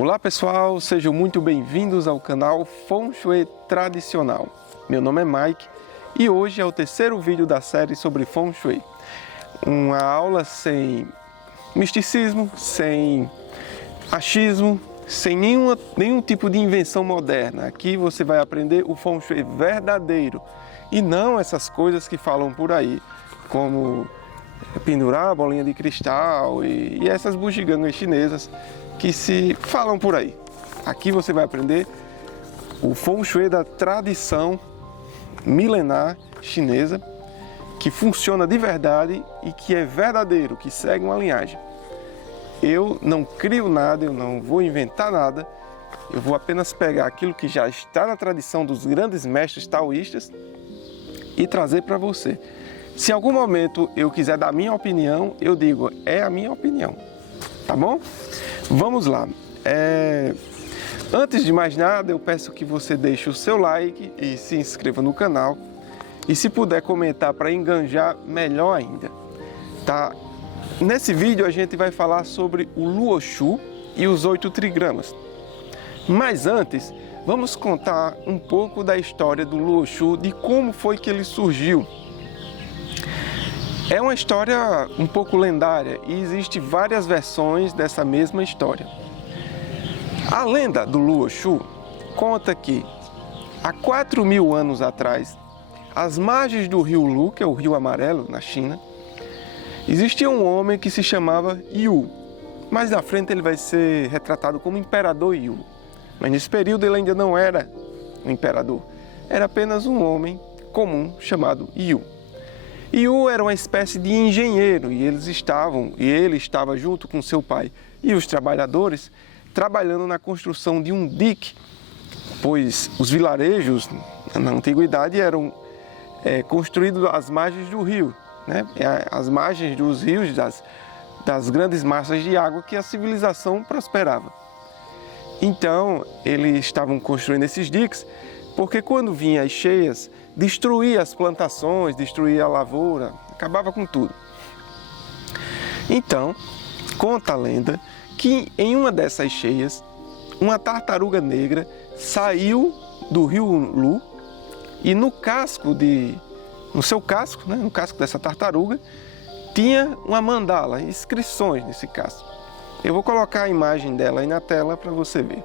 Olá pessoal, sejam muito bem-vindos ao canal Feng Shui Tradicional. Meu nome é Mike e hoje é o terceiro vídeo da série sobre Feng Shui. Uma aula sem misticismo, sem achismo, sem nenhum tipo de invenção moderna. Aqui você vai aprender o Feng Shui verdadeiro e não essas coisas que falam por aí, como pendurar a bolinha de cristal e essas bugigangas chinesas que se falam por aí. Aqui você vai aprender o Feng Shui da tradição milenar chinesa, que funciona de verdade e que é verdadeiro, que segue uma linhagem. Eu não crio nada, eu não vou inventar nada, eu vou apenas pegar aquilo que já está na tradição dos grandes mestres taoístas e trazer para você. Se em algum momento eu quiser dar minha opinião, eu digo, é a minha opinião, tá bom? Vamos lá. Antes de mais nada, eu peço que você deixe o seu like e se inscreva no canal. E se puder comentar para enganjar, melhor ainda, tá? Nesse vídeo a gente vai falar sobre o Luoshu e os 8 trigramas. Mas antes, vamos contar um pouco da história do Luoshu, de como foi que ele surgiu. É uma história um pouco lendária e existem várias versões dessa mesma história. A lenda do Luoshu conta que, há 4.000 anos atrás, às margens do rio Lu, que é o Rio Amarelo, na China, existia um homem que se chamava Yu. Mais na frente ele vai ser retratado como Imperador Yu. Mas nesse período ele ainda não era um imperador. Era apenas um homem comum chamado Yu. Yu era uma espécie de engenheiro e ele estava junto com seu pai e os trabalhadores trabalhando na construção de um dique, pois os vilarejos na antiguidade eram construídos às margens do rio, né? Às margens dos rios, das grandes massas de água que a civilização prosperava. Então eles estavam construindo esses diques porque quando vinham as cheias, destruía as plantações, destruía a lavoura, acabava com tudo. Então, conta a lenda que em uma dessas cheias, uma tartaruga negra saiu do rio Lu e no seu casco, né, no casco dessa tartaruga, tinha uma mandala, inscrições nesse casco. Eu vou colocar a imagem dela aí na tela para você ver.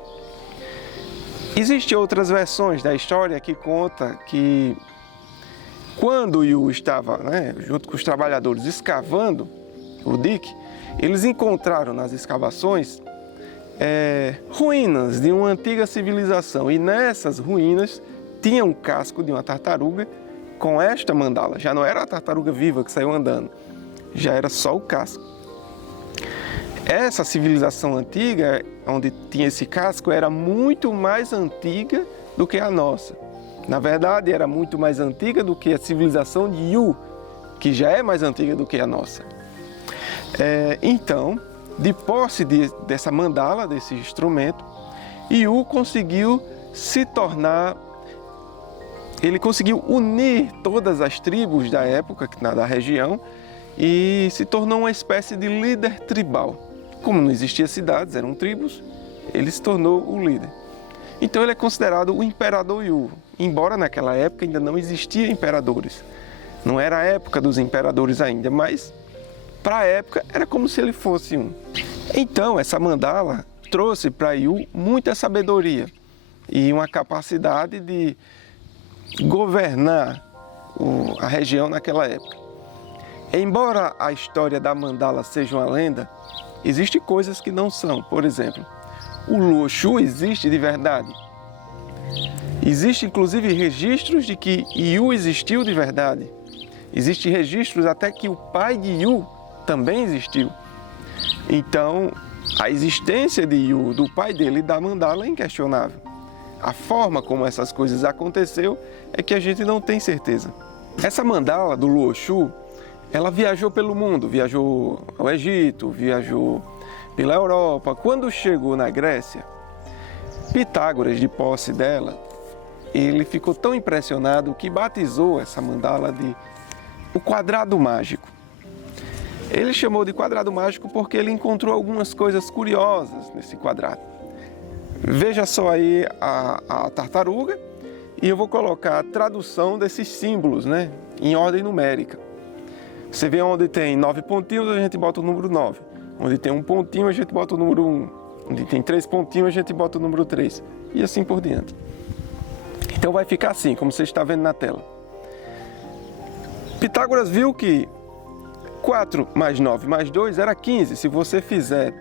Existem outras versões da história que conta que quando o Yu estava, junto com os trabalhadores escavando o dique, eles encontraram nas escavações ruínas de uma antiga civilização e nessas ruínas tinha um casco de uma tartaruga com esta mandala. Já não era a tartaruga viva que saiu andando, já era só o casco. Essa civilização antiga, onde tinha esse casco, era muito mais antiga do que a nossa. Na verdade, era muito mais antiga do que a civilização de Yu, que já é mais antiga do que a nossa. Então, de posse dessa mandala, desse instrumento, Yu conseguiu ele conseguiu unir todas as tribos da época, da região, e se tornou uma espécie de líder tribal. Como não existiam cidades, eram tribos, ele se tornou o líder. Então ele é considerado o Imperador Yu, embora naquela época ainda não existiam imperadores. Não era a época dos imperadores ainda, mas para a época era como se ele fosse um. Então essa mandala trouxe para Yu muita sabedoria e uma capacidade de governar a região naquela época. Embora a história da mandala seja uma lenda, existem coisas que não são. Por exemplo, o Luoshu existe de verdade. Existem inclusive registros de que Yu existiu de verdade. Existem registros até que o pai de Yu também existiu. Então, a existência de Yu, do pai dele e da mandala é inquestionável. A forma como essas coisas aconteceu é que a gente não tem certeza. Essa mandala do Luoshu, ela viajou pelo mundo, viajou ao Egito, viajou pela Europa. Quando chegou na Grécia, Pitágoras, de posse dela, ele ficou tão impressionado que batizou essa mandala de o quadrado mágico. Ele chamou de quadrado mágico porque ele encontrou algumas coisas curiosas nesse quadrado. Veja só aí a tartaruga e eu vou colocar a tradução desses símbolos, né, em ordem numérica. Você vê onde tem 9 pontinhos, a gente bota o número 9. Onde tem um pontinho, a gente bota o número 1. Onde tem 3 pontinhos, a gente bota o número 3. E assim por diante. Então vai ficar assim, como você está vendo na tela. Pitágoras viu que 4 mais 9 mais 2 era 15. Se você fizer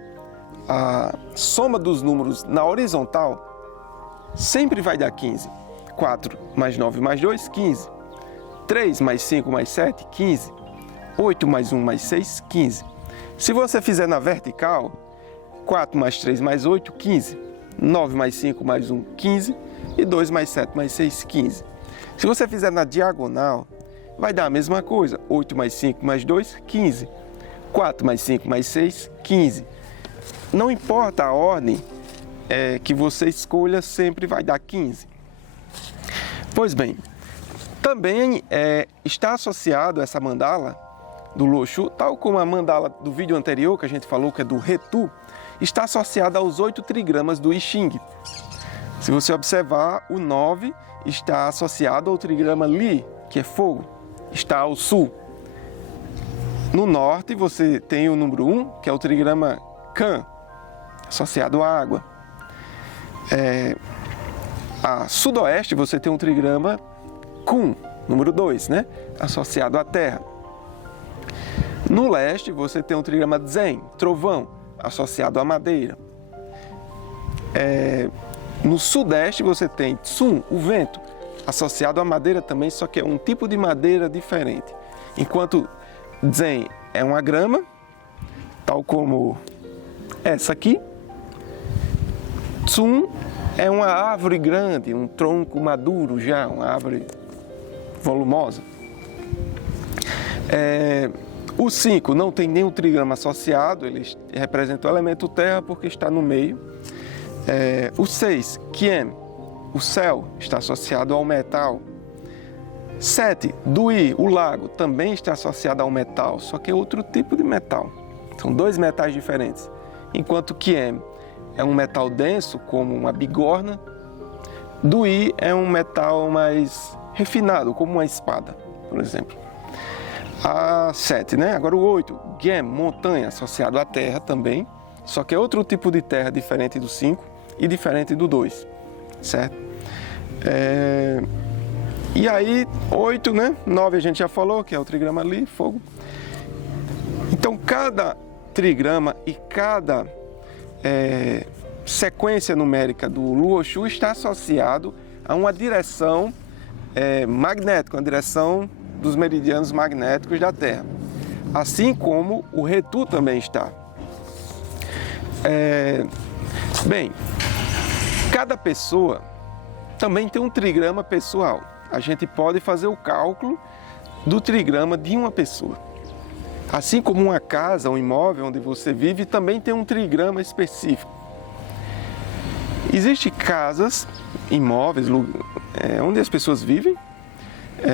a soma dos números na horizontal, sempre vai dar 15. 4 mais 9 mais 2, 15. 3 mais 5 mais 7, 15. 8 mais 1 mais 6, 15. Se você fizer na vertical, 4 mais 3 mais 8, 15. 9 mais 5 mais 1, 15. E 2 mais 7 mais 6, 15. Se você fizer na diagonal, vai dar a mesma coisa. 8 mais 5 mais 2, 15. 4 mais 5 mais 6, 15. Não importa a ordem que você escolha, sempre vai dar 15. Pois bem, também está associado essa mandala do Luo Shu, tal como a mandala do vídeo anterior que a gente falou, que é do Retu, está associada aos 8 trigramas do I Ching. Se você observar, o 9 está associado ao trigrama Li, que é fogo, está ao sul. No norte você tem o número 1, que é o trigrama Kan, associado à água. A sudoeste você tem um trigrama Kun, número 2, né? Associado à terra. No leste você tem um trigrama Zen, trovão, associado à madeira. No sudeste você tem Tsun, o vento, associado à madeira também, só que é um tipo de madeira diferente. Enquanto Zen é uma grama, tal como essa aqui, Tsun é uma árvore grande, um tronco maduro já, uma árvore volumosa. O 5 não tem nenhum trigrama associado, ele representa o elemento terra porque está no meio. O 6, Qian, o céu, está associado ao metal. 7, Dui, o lago, também está associado ao metal, só que é outro tipo de metal. São 2 metais diferentes. Enquanto Qian é um metal denso, como uma bigorna, Dui é um metal mais refinado, como uma espada, por exemplo. A 7, né? Agora o 8, Gem, montanha, associado à terra também, só que é outro tipo de terra diferente do 5 e diferente do 2, certo? E aí, 8, né? 9 a gente já falou, que é o trigrama Li, fogo. Então, cada trigrama e cada sequência numérica do Luo Shu está associado a uma direção magnética, uma direção dos meridianos magnéticos da Terra, assim como o Retu também está. Bem, cada pessoa também tem um trigrama pessoal. A gente pode fazer o cálculo do trigrama de uma pessoa. Assim como uma casa, um imóvel onde você vive, também tem um trigrama específico. Existem casas, imóveis, onde as pessoas vivem,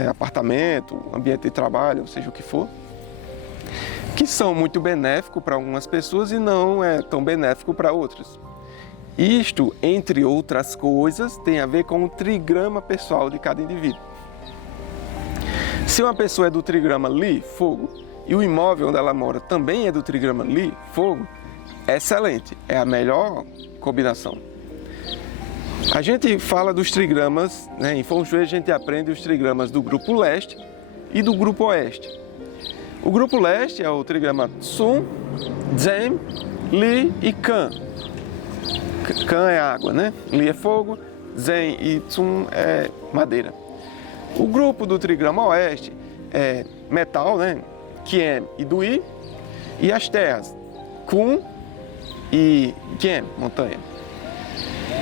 apartamento, ambiente de trabalho, seja o que for, que são muito benéficos para algumas pessoas e não é tão benéfico para outras. Isto, entre outras coisas, tem a ver com o trigrama pessoal de cada indivíduo. Se uma pessoa é do trigrama Li, fogo, e o imóvel onde ela mora também é do trigrama Li, fogo, excelente, é a melhor combinação. A gente fala dos trigramas, né? Em Feng Shui a gente aprende os trigramas do grupo leste e do grupo oeste. O grupo leste é o trigrama Sun, Zhen, Li e Kan. Kan é água, né? Li é fogo, Zhen e Sun é madeira. O grupo do trigrama oeste é metal, né? Qian e Dui, e as terras, Kun e Gen, montanha.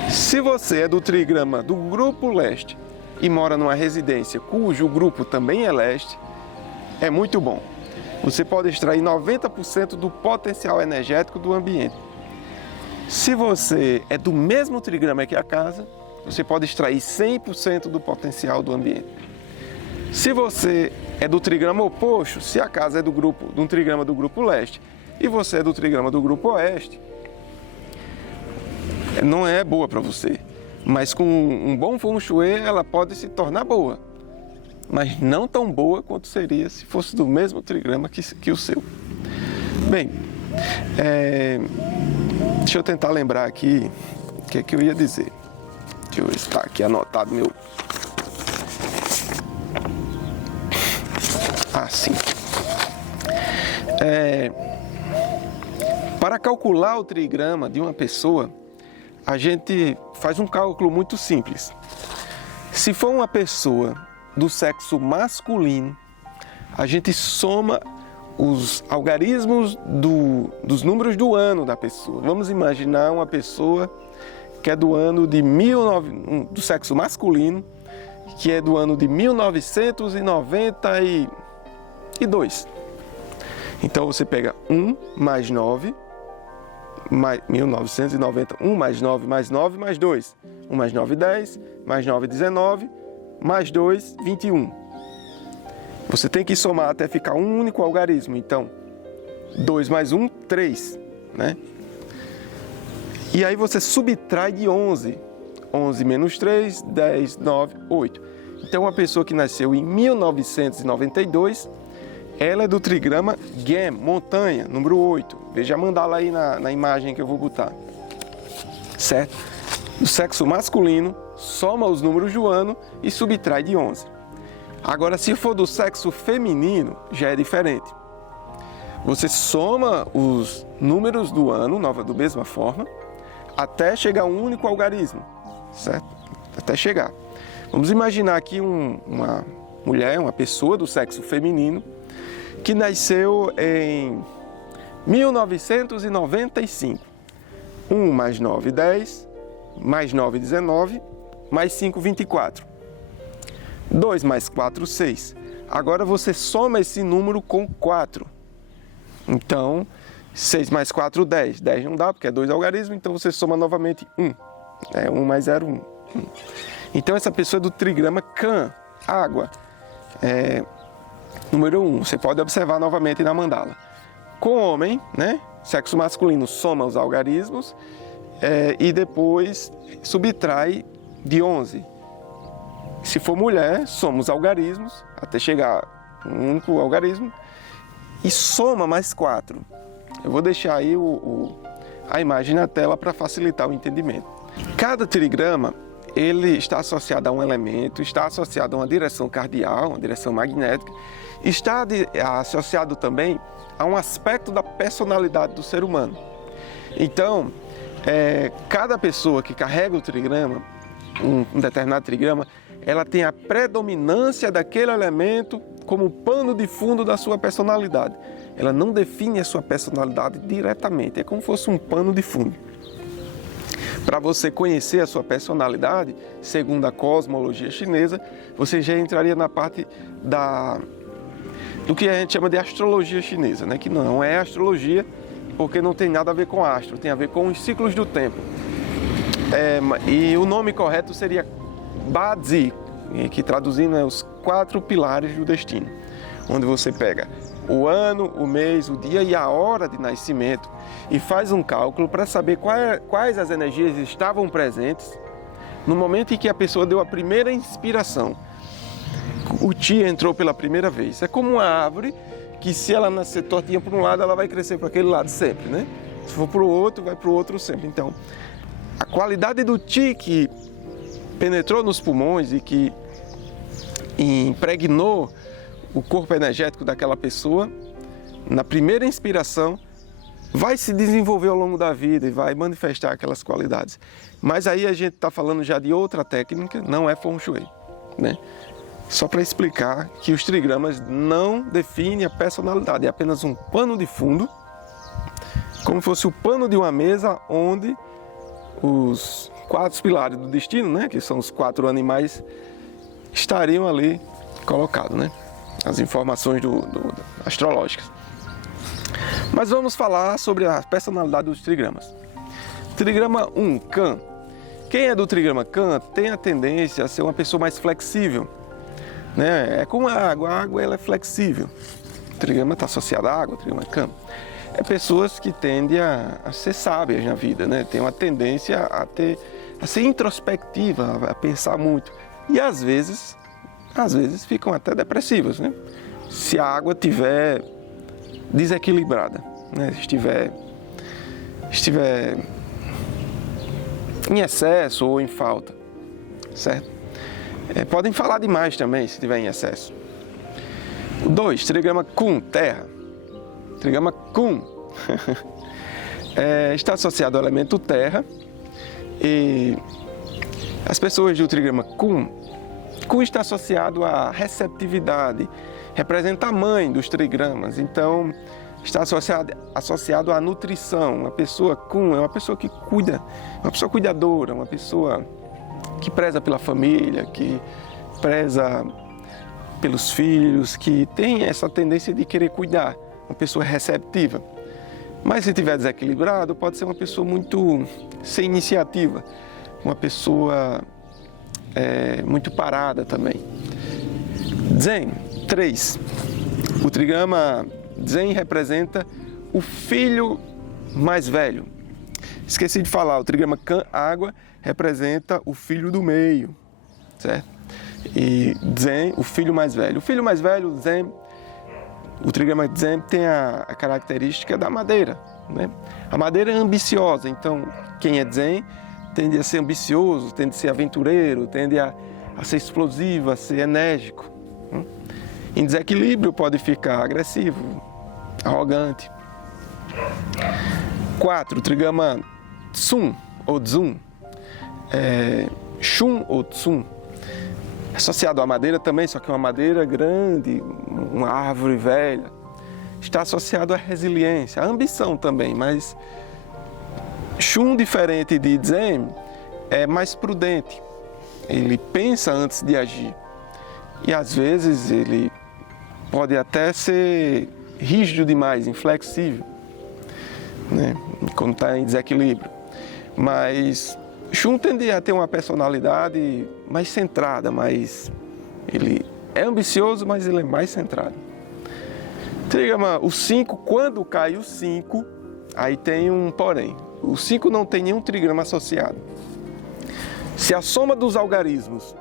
Se você é do trigrama do grupo leste e mora numa residência cujo grupo também é leste, é muito bom. Você pode extrair 90% do potencial energético do ambiente. Se você é do mesmo trigrama que a casa, você pode extrair 100% do potencial do ambiente. Se você é do trigrama oposto, se a casa é de um trigrama do grupo leste e você é do trigrama do grupo oeste, não é boa para você. Mas com um bom Feng Shui ela pode se tornar boa, mas não tão boa quanto seria se fosse do mesmo trigrama que o seu. Bem, deixa eu tentar lembrar aqui o que é que eu ia dizer. Deixa eu ver se está aqui anotado meu... sim. Para calcular o trigrama de uma pessoa, a gente faz um cálculo muito simples. Se for uma pessoa do sexo masculino, a gente soma os algarismos dos números do ano da pessoa. Vamos imaginar uma pessoa que é do ano de do sexo masculino, que é do ano de 1992. Então você pega 1 mais 9, mais 1990, 1 mais 9 mais 9 mais 2. 1 mais 9, 10, mais 9, 19, mais 2, 21. Você tem que somar até ficar um único algarismo. Então, 2 mais 1, 3, né? E aí você subtrai de 11. 11 menos 3, 10, 9, 8. Então, uma pessoa que nasceu em 1992, ela é do trigrama Gem, montanha, número 8. Veja a mandala aí na imagem que eu vou botar. Certo? Do sexo masculino, soma os números do ano e subtrai de 11. Agora, se for do sexo feminino, já é diferente. Você soma os números do ano, da mesma forma, até chegar a um único algarismo, certo? Até chegar. Vamos imaginar aqui uma mulher, uma pessoa do sexo feminino, que nasceu em 1995. 1 mais 9, 10, mais 9, 19, mais 5, 24. 2 mais 4, 6. Agora você soma esse número com 4. Então, 6 mais 4, 10. 10 não dá, porque é 2 algarismos, então você soma novamente 1. 1 mais 0, 1. Então, essa pessoa é do trigrama Kan, água. Número 1, você pode observar novamente na mandala. Com homem, né? Sexo masculino soma os algarismos e depois subtrai de 11. Se for mulher, soma os algarismos até chegar a um único algarismo e soma mais 4. Eu vou deixar aí a imagem na tela para facilitar o entendimento. Cada trigrama ele está associado a um elemento, está associado a uma direção cardial, uma direção magnética, está associado também a um aspecto da personalidade do ser humano. Então, cada pessoa que carrega o trigrama, um determinado trigrama, ela tem a predominância daquele elemento como pano de fundo da sua personalidade. Ela não define a sua personalidade diretamente, é como se fosse um pano de fundo. Para você conhecer a sua personalidade, segundo a cosmologia chinesa, você já entraria na parte do que a gente chama de astrologia chinesa, né? Que não é astrologia, porque não tem nada a ver com astro, tem a ver com os ciclos do tempo. E o nome correto seria Bazi, que traduzindo é os 4 pilares do destino, onde você pega o ano, o mês, o dia e a hora de nascimento e faz um cálculo para saber quais as energias estavam presentes no momento em que a pessoa deu a primeira inspiração. O Qi entrou pela primeira vez. É como uma árvore que, se ela nascer tortinha para um lado, ela vai crescer para aquele lado sempre, né? Se for para o outro, vai para o outro sempre. Então, a qualidade do Qi que penetrou nos pulmões e que impregnou o corpo energético daquela pessoa, na primeira inspiração, vai se desenvolver ao longo da vida e vai manifestar aquelas qualidades. Mas aí a gente está falando já de outra técnica, não é Feng Shui, né? Só para explicar que os trigramas não definem a personalidade, é apenas um pano de fundo, como se fosse o pano de uma mesa onde os 4 pilares do destino, né, que são os 4 animais, estariam ali colocados, né? As informações astrológicas. Mas vamos falar sobre a personalidade dos trigramas. Trigrama 1, Kan. Quem é do trigrama Kan tem a tendência a ser uma pessoa mais flexível, né? É como a água ela é flexível. O trigrama está associado à água, o trigrama Kan. pessoas que tendem a ser sábias na vida, né? Tem uma tendência a ser introspectiva, a pensar muito. E às vezes ficam até depressivas, né? Se a água estiver desequilibrada, né? Estiver em excesso ou em falta, certo? Podem falar demais também se estiver em excesso. 2, trigrama Kun, terra. Trigrama Kun está associado ao elemento terra, e as pessoas do trigrama Kun está associado à receptividade, representa a mãe dos trigramas, então está associado à nutrição. Uma pessoa Kun é uma pessoa que cuida, uma pessoa cuidadora, uma pessoa que preza pela família, que preza pelos filhos, que tem essa tendência de querer cuidar, uma pessoa receptiva. Mas se estiver desequilibrado, pode ser uma pessoa muito sem iniciativa, uma pessoa muito parada também. Zen, 3. O trigrama Zen representa o filho mais velho. Esqueci de falar, o trigrama Kan, água, representa o filho do meio, certo? E Zen, o filho mais velho. O filho mais velho, Zen, o trigrama Zen tem a característica da madeira, né? A madeira é ambiciosa, então quem é Zen tende a ser ambicioso, tende a ser aventureiro, tende a ser explosivo, a ser enérgico. Em desequilíbrio pode ficar agressivo, arrogante. 4, trigrama Tsun ou Dzun, Shun ou Tsun, associado à madeira também, só que uma madeira grande, uma árvore velha. Está associado à resiliência, à ambição também, mas Shun, diferente de Zen, é mais prudente. Ele pensa antes de agir. E às vezes ele pode até ser rígido demais, inflexível, né? Quando está em desequilíbrio. Mas Shun tende a ter uma personalidade mais centrada, ele é ambicioso, mas ele é mais centrado. Trigrama, o 5, quando cai o 5, aí tem um porém. O 5 não tem nenhum trigrama associado. Se a soma dos algarismos,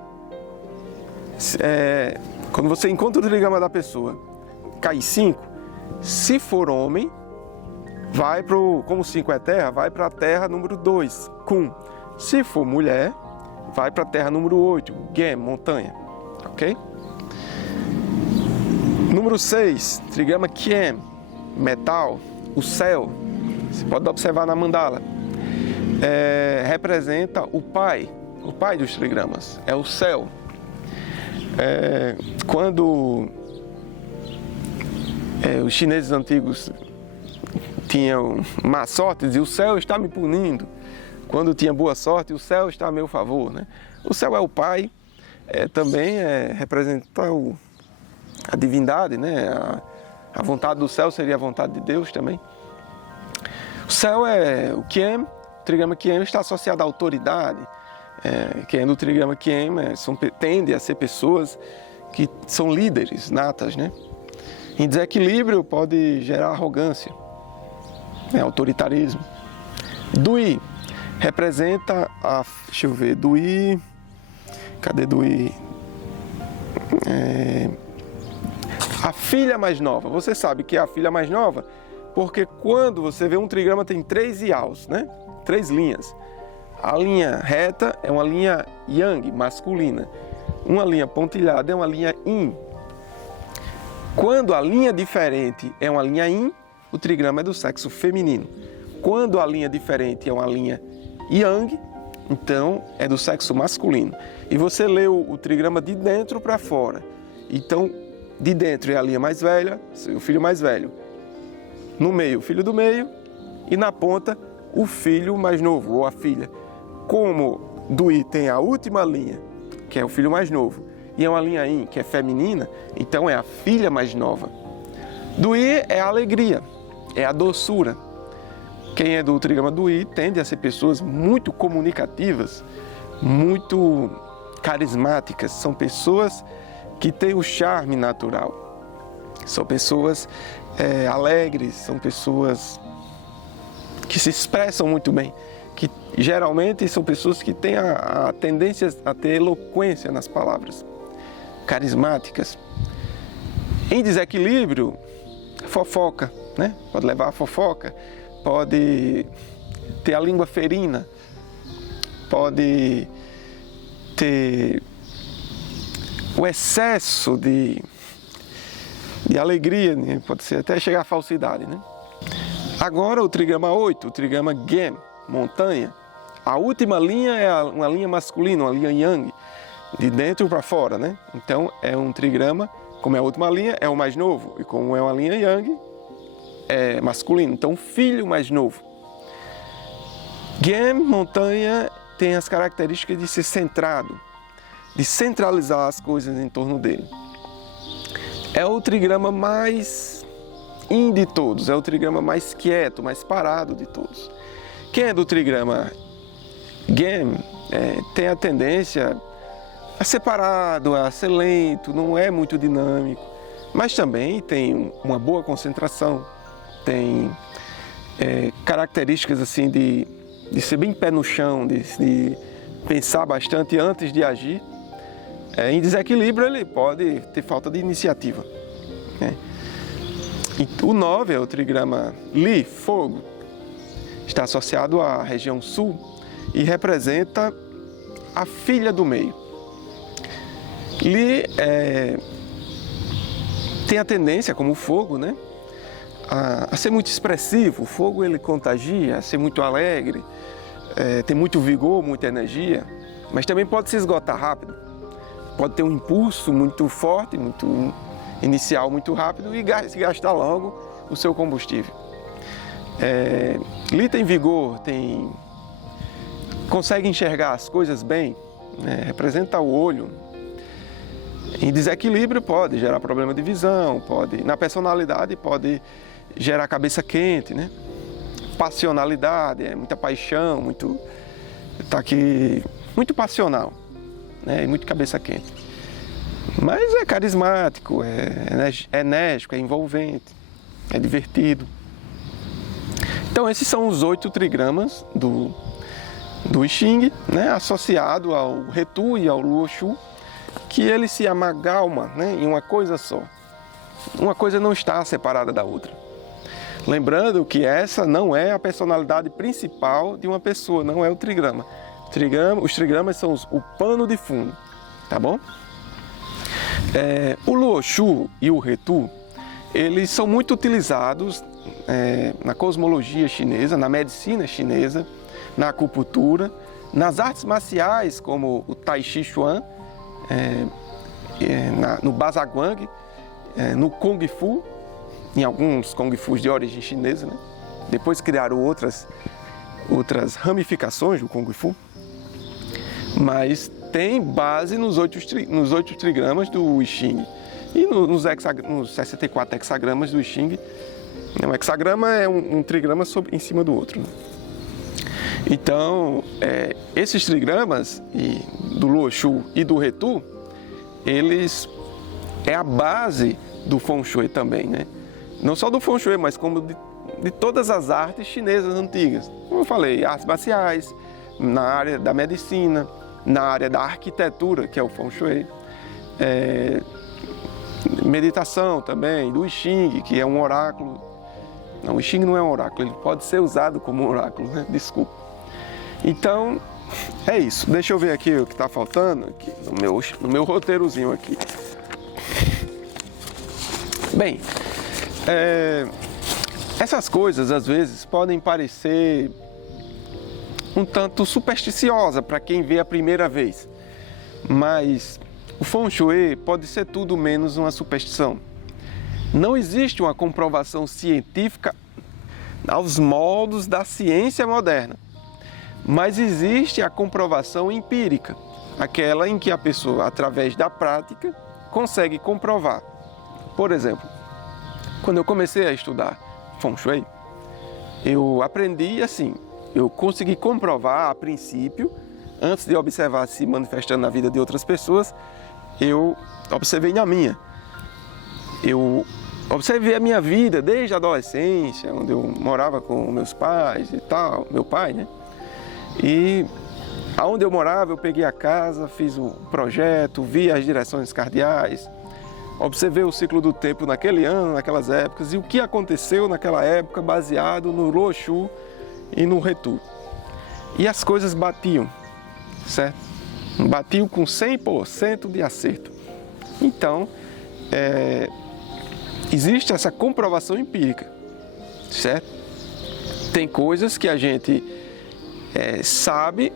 quando você encontra o trigrama da pessoa, cai 5, se for homem, vai como 5 é terra, vai para a terra número 2, Kun. Se for mulher, vai para a terra número 8, Gem, montanha, ok? Número 6, trigrama Kien, metal, o céu. Você pode observar na mandala. Representa o pai dos trigramas, é o céu. Quando os chineses antigos tinham má sorte, diziam: o céu está me punindo. Quando tinha boa sorte, o céu está a meu favor, né? O céu é o pai, também representa a divindade, né? A vontade do céu seria a vontade de Deus também. O céu é o Kien, o trigrama Kien está associado à autoridade. Quem é do trigrama Kien tende a ser pessoas que são líderes natas, né? Em desequilíbrio pode gerar arrogância, autoritarismo. Dui representa deixa eu ver, Dui, cadê Dui? A filha mais nova. Você sabe que é a filha mais nova porque quando você vê um trigrama tem 3 yaos, né? 3 linhas. A linha reta é uma linha yang, masculina. Uma linha pontilhada é uma linha yin. Quando a linha diferente é uma linha yin, o trigrama é do sexo feminino. Quando a linha diferente é uma linha yang, então é do sexo masculino. E você leu o trigrama de dentro para fora. Então, de dentro é a linha mais velha, o filho mais velho. No meio, o filho do meio. E na ponta, o filho mais novo, ou a filha. Como Dui tem a última linha, que é o filho mais novo, e é uma linha yin, que é feminina, então é a filha mais nova. Dui é a alegria, é a doçura. Quem é do trigrama Dui tende a ser pessoas muito comunicativas, muito carismáticas, são pessoas que têm o charme natural. São pessoas alegres, são pessoas que se expressam muito bem, que geralmente são pessoas que têm a tendência a ter eloquência nas palavras, carismáticas. Em desequilíbrio, fofoca, né? Pode levar a fofoca, pode ter a língua ferina, pode ter o excesso de alegria, né? Pode ser até chegar à falsidade, né? Agora o trigrama 8, o trigrama Gem, montanha. A última linha é uma linha masculina, uma linha yang, de dentro para fora, né? Então é um trigrama, como é a última linha, é o mais novo, e como é uma linha yang, é masculino, então filho mais novo. Gem, montanha, tem as características de ser centrado, de centralizar as coisas em torno dele. É o trigrama mais yin de todos, é o trigrama mais quieto, mais parado de todos. Quem é do trigrama Gem tem a tendência a ser parado, a ser lento, não é muito dinâmico, mas também tem uma boa concentração, tem características assim de ser bem pé no chão, de pensar bastante antes de agir. Em desequilíbrio ele pode ter falta de iniciativa, né? E o 9 é o trigrama Li, fogo, está associado à região sul e representa a filha do meio. Li tem a tendência, como o fogo, né, a ser muito expressivo. O fogo ele contagia, a ser muito alegre, tem muito vigor, muita energia, mas também pode se esgotar rápido. Pode ter um impulso muito forte, muito inicial, muito rápido e se gastar logo o seu combustível. Li tem vigor, consegue enxergar as coisas bem, né, representa o olho. Em desequilíbrio pode gerar problema de visão, na personalidade pode gerar cabeça quente, né? Passionalidade, muita paixão, muito passional, né? E muito cabeça quente. Mas é carismático, é enérgico, é envolvente, é divertido. Então esses são os 8 trigramas do I Ching, né? Associado ao Retu e ao Luo Shu, que ele se amalgama, né, em uma coisa só. Uma coisa não está separada da outra. Lembrando que essa não é a personalidade principal de uma pessoa, não é o trigrama. Os trigramas são o pano de fundo, tá bom? O Luo Shu e o Retu, eles são muito utilizados na cosmologia chinesa, na medicina chinesa, na acupuntura, nas artes marciais como o Tai Chi Chuan, no Bazaguang, no Kung Fu, em alguns Kung Fus de origem chinesa, né? Depois criaram outras ramificações do Kung Fu, mas tem base nos 8 trigramas do I Ching e nos 64 hexagramas do I Ching. Um hexagrama é um trigrama em cima do outro, né? Então, esses trigramas do Luo Shu e do Retu, eles é a base do Feng Shui também, né? Não só do Feng Shui, mas como de todas as artes chinesas antigas. Como eu falei, artes marciais, na área da medicina, na área da arquitetura, que é o Feng Shui, meditação também, do I Ching, que é um oráculo. Não, o I Ching não é um oráculo, ele pode ser usado como um oráculo, né? Desculpa. Então, é isso. Deixa eu ver aqui o que está faltando aqui, no meu roteirozinho aqui. Bem, essas coisas às vezes podem parecer um tanto supersticiosa para quem vê a primeira vez, mas o Feng Shui pode ser tudo menos uma superstição. Não existe uma comprovação científica aos moldos da ciência moderna, mas existe a comprovação empírica, aquela em que a pessoa, através da prática, consegue comprovar. Por exemplo, quando eu comecei a estudar Feng Shui, eu aprendi assim, eu consegui comprovar a princípio, antes de observar se manifestando na vida de outras pessoas, eu observei na minha. Eu Observei a minha vida desde a adolescência, onde eu morava com meus pais e tal, meu pai, né? E aonde eu morava, eu peguei a casa, fiz o projeto, vi as direções cardeais, observei o ciclo do tempo naquele ano, naquelas épocas, e o que aconteceu naquela época baseado no Luo Shu e no Retu. E as coisas batiam, certo? Batiam com 100% de acerto. Então, existe essa comprovação empírica, certo? Tem coisas que a gente sabe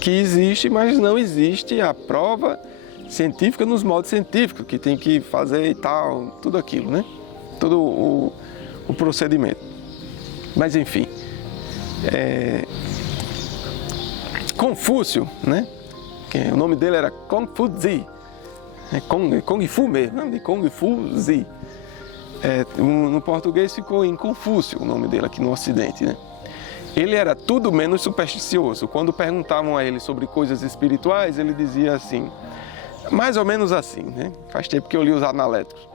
que existe, mas não existe a prova científica nos moldes científicos, que tem que fazer e tal, tudo aquilo, né? Todo o procedimento. Mas enfim, Confúcio, né? O nome dele era Kongfuzi, Kung Fu mesmo, de Kung Fu Zi. No português ficou em Confúcio o nome dele aqui no Ocidente, né? Ele era tudo menos supersticioso. Quando perguntavam a ele sobre coisas espirituais, ele dizia assim, mais ou menos assim, né? Faz tempo que eu li os analéticos.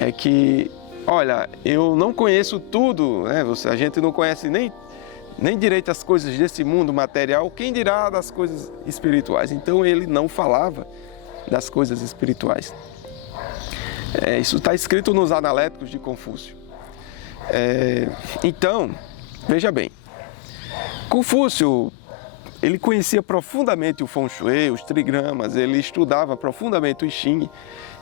É que, olha, eu não conheço tudo, né? A gente não conhece nem direito as coisas desse mundo material, quem dirá das coisas espirituais. Então ele não falava das coisas espirituais. Isso está escrito nos analéticos de Confúcio. Então, veja bem, Confúcio, ele conhecia profundamente o Feng Shui, os trigramas, ele estudava profundamente o I Ching,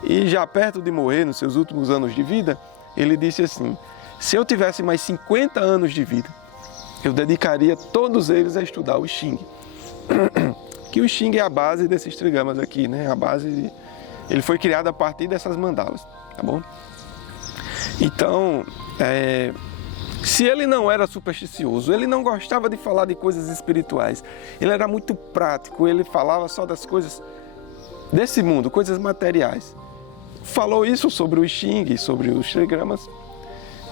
e já perto de morrer, nos seus últimos anos de vida, ele disse assim, se eu tivesse mais 50 anos de vida, eu dedicaria todos eles a estudar o I Ching. Que o I Ching é a base desses trigramas aqui, né? Ele foi criado a partir dessas mandalas, tá bom? Então, se ele não era supersticioso, ele não gostava de falar de coisas espirituais, ele era muito prático, ele falava só das coisas desse mundo, coisas materiais. Falou isso sobre o I Ching, sobre os trigramas.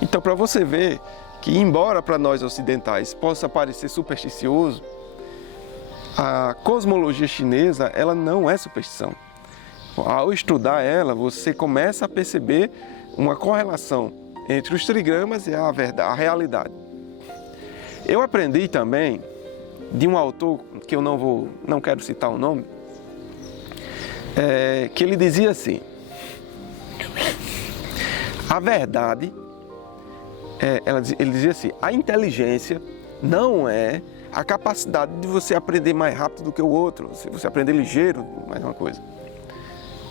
Então, para você ver que, embora para nós ocidentais possa parecer supersticioso, a cosmologia chinesa, ela não é superstição. Ao estudar ela, você começa a perceber uma correlação entre os trigramas e a verdade, a realidade. Eu aprendi também de um autor que eu não quero citar o nome, que ele dizia assim, a verdade, ele dizia assim, a inteligência não é a capacidade de você aprender mais rápido do que o outro, se você aprender ligeiro, mais uma coisa.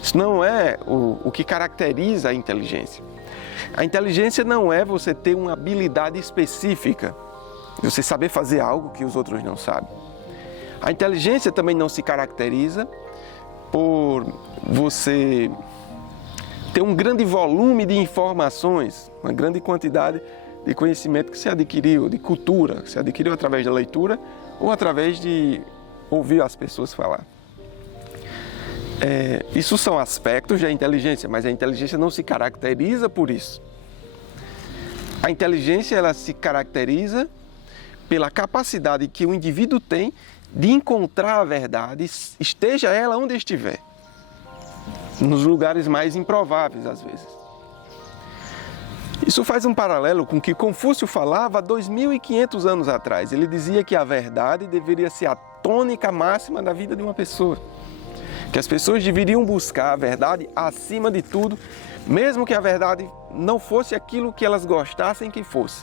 Isso não é o que caracteriza a inteligência. A inteligência não é você ter uma habilidade específica, você saber fazer algo que os outros não sabem. A inteligência também não se caracteriza por você ter um grande volume de informações, uma grande quantidade de conhecimento que se adquiriu, de cultura, que se adquiriu através da leitura ou através de ouvir as pessoas falar. Isso são aspectos da inteligência, mas a inteligência não se caracteriza por isso. A inteligência, ela se caracteriza pela capacidade que o indivíduo tem de encontrar a verdade, esteja ela onde estiver, nos lugares mais improváveis às vezes. Isso faz um paralelo com o que Confúcio falava há 2.500 anos atrás. Ele dizia que a verdade deveria ser a tônica máxima da vida de uma pessoa. Que as pessoas deveriam buscar a verdade acima de tudo, mesmo que a verdade não fosse aquilo que elas gostassem que fosse.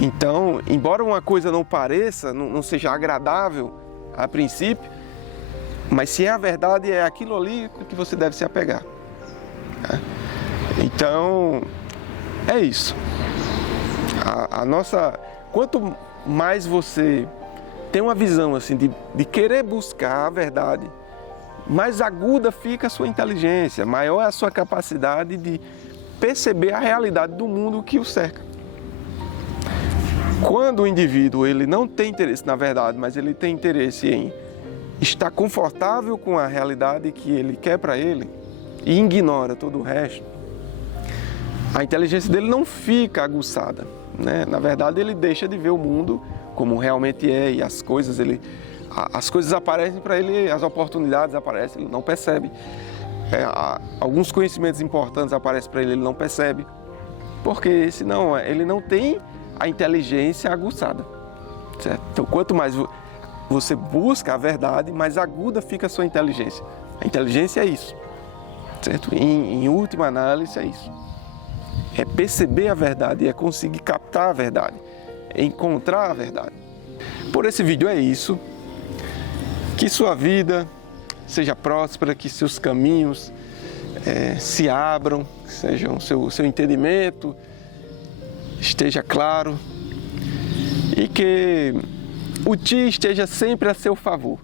Então, embora uma coisa não pareça, não seja agradável a princípio, mas se é a verdade, é aquilo ali que você deve se apegar. Então, é isso. Quanto mais você tem uma visão assim de querer buscar a verdade, mais aguda fica a sua inteligência, maior é a sua capacidade de perceber a realidade do mundo que o cerca. Quando o indivíduo ele não tem interesse na verdade, mas ele tem interesse em estar confortável com a realidade que ele quer para ele e ignora todo o resto, a inteligência dele não fica aguçada, né? Na verdade, ele deixa de ver o mundo como realmente é e as coisas aparecem para ele, as oportunidades aparecem, ele não percebe. alguns conhecimentos importantes aparecem para ele, ele não percebe, porque senão ele não tem a inteligência aguçada, certo? Então, quanto mais você busca a verdade, mais aguda fica a sua inteligência. A inteligência é isso, certo? Em última análise, é isso. É perceber a verdade, é conseguir captar a verdade, é encontrar a verdade. Por esse vídeo é isso. Que sua vida seja próspera, que seus caminhos se abram, que sejam seu entendimento esteja claro e que o Ti esteja sempre a seu favor.